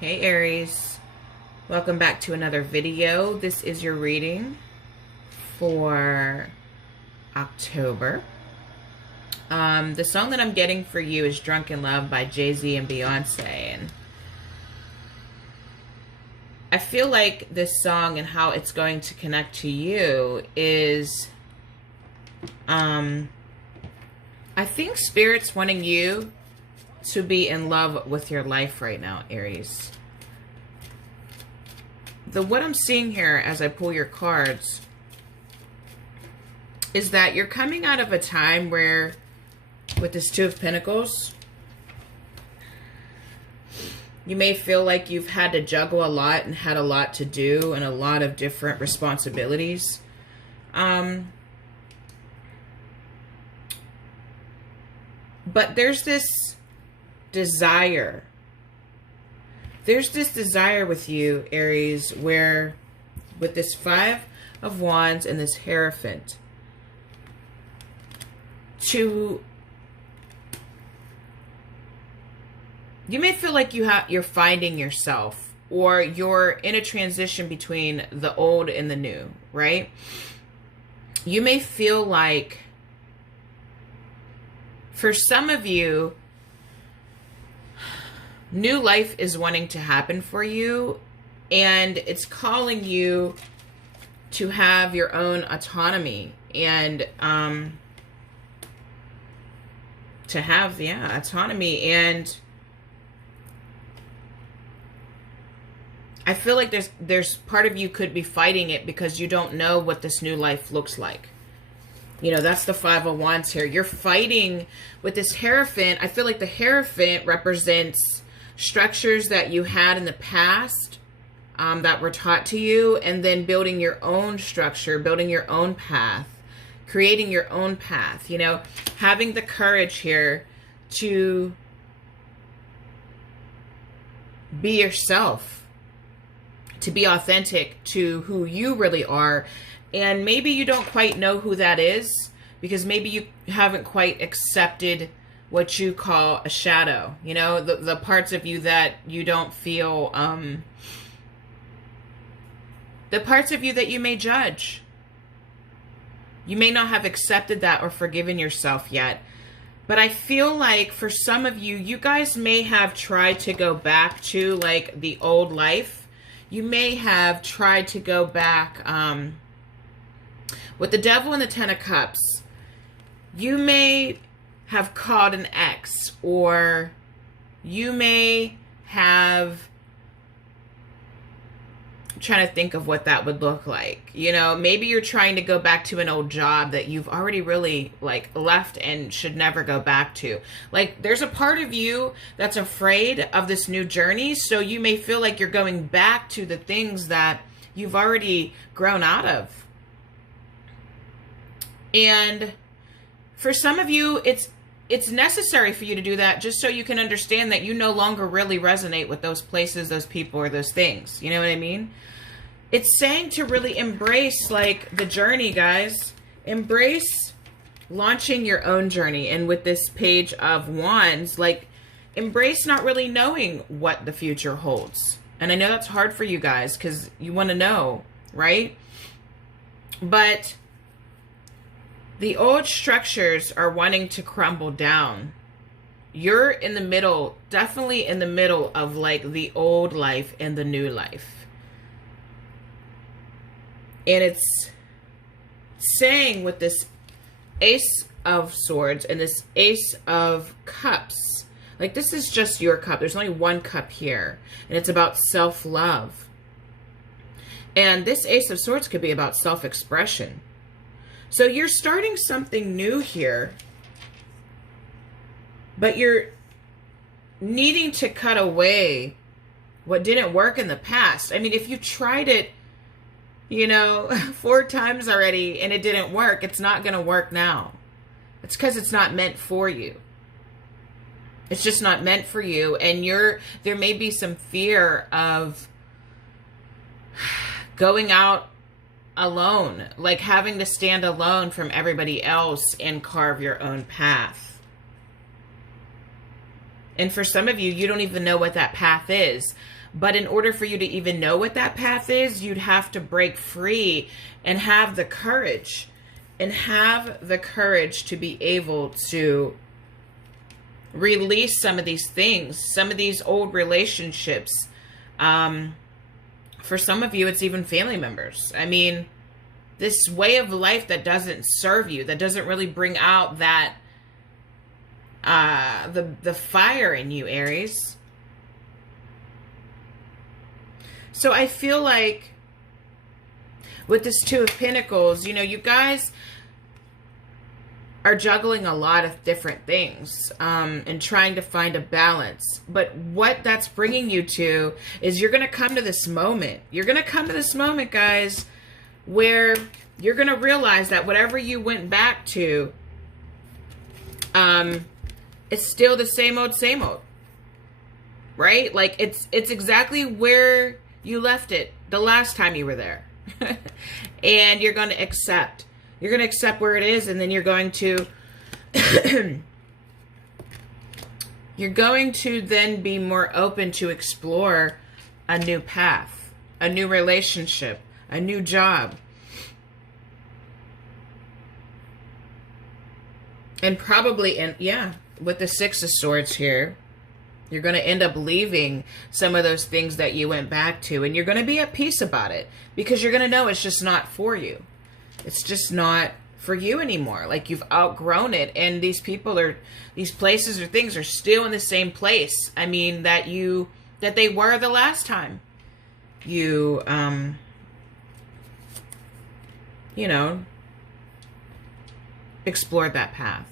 Hey Aries, welcome back to another video. This is your reading for October. The song that I'm getting for you is Drunk in Love by Jay-Z and Beyonce. And I feel like this song and how it's going to connect to you is, I think Spirit's wanting you to be in love with your life right now, Aries. What I'm seeing here as I pull your cards is that you're coming out of a time where, with this Two of Pentacles, you may feel like you've had to juggle a lot and had a lot to do and a lot of different responsibilities. But there's this desire. There's this desire with you, Aries, where with this Five of Wands and this Hierophant, you may feel like you're finding yourself, or you're in a transition between the old and the new, right? You may feel like, for some of you, new life is wanting to happen for you, and it's calling you to have your own autonomy and to have autonomy. And I feel like there's part of you could be fighting it because you don't know what this new life looks like. You know, that's the Five of Wands here. You're fighting with this Hierophant. I feel like the Hierophant represents structures that you had in the past that were taught to you, and then building your own structure, building your own path, creating your own path, you know, having the courage here to be yourself, to be authentic to who you really are. And maybe you don't quite know who that is because maybe you haven't quite accepted what you call a shadow, you know, the parts of you that you don't feel, the parts of you that you may judge. You may not have accepted that or forgiven yourself yet. But I feel like for some of you, you guys may have tried to go back to like the old life. You may have tried to go back with the Devil and the Ten of Cups. You may have called an ex, or you may have, I'm trying to think of what that would look like. You know, maybe you're trying to go back to an old job that you've already really like left and should never go back to. Like, there's a part of you that's afraid of this new journey, so you may feel like you're going back to the things that you've already grown out of. And for some of you, it's necessary for you to do that just so you can understand that you no longer really resonate with those places, those people, or those things. You know what I mean? It's saying to really embrace like the journey, guys. Embrace launching your own journey. And with this Page of Wands, like, embrace not really knowing what the future holds. And I know that's hard for you guys because you want to know, right? But the old structures are wanting to crumble down. You're in the middle, definitely in the middle of like the old life and the new life. And it's saying with this Ace of Swords and this Ace of Cups, like, this is just your cup. There's only one cup here, and it's about self-love. And this Ace of Swords could be about self-expression. So you're starting something new here, but you're needing to cut away what didn't work in the past. I mean, if you tried it, you know, 4 times already and it didn't work, it's not going to work now. It's because it's not meant for you. It's just not meant for you. And there may be some fear of going out alone, like having to stand alone from everybody else and carve your own path. And for some of you, you don't even know what that path is. But in order for you to even know what that path is, you'd have to break free and have the courage. And have the courage to be able to release some of these things, some of these old relationships. For some of you, it's even family members. I mean, this way of life that doesn't serve you, that doesn't really bring out that, the fire in you, Aries. So I feel like with this Two of Pentacles, you know, you guys are juggling a lot of different things, and trying to find a balance. But what that's bringing you to is you're going to come to this moment. You're going to come to this moment, guys, where you're going to realize that whatever you went back to, it's still the same old, right? Like it's exactly where you left it the last time you were there. And you're going to accept. You're going to accept where it is, and then you're going to you're going to then be more open to explore a new path, a new relationship, a new job. And probably, with the Six of Swords here, you're going to end up leaving some of those things that you went back to, and you're going to be at peace about it because you're going to know it's just not for you. It's just not for you anymore. Like you've outgrown it, and these people are, these places or things are still in the same place. I mean, that they were the last time you, you know, explored that path.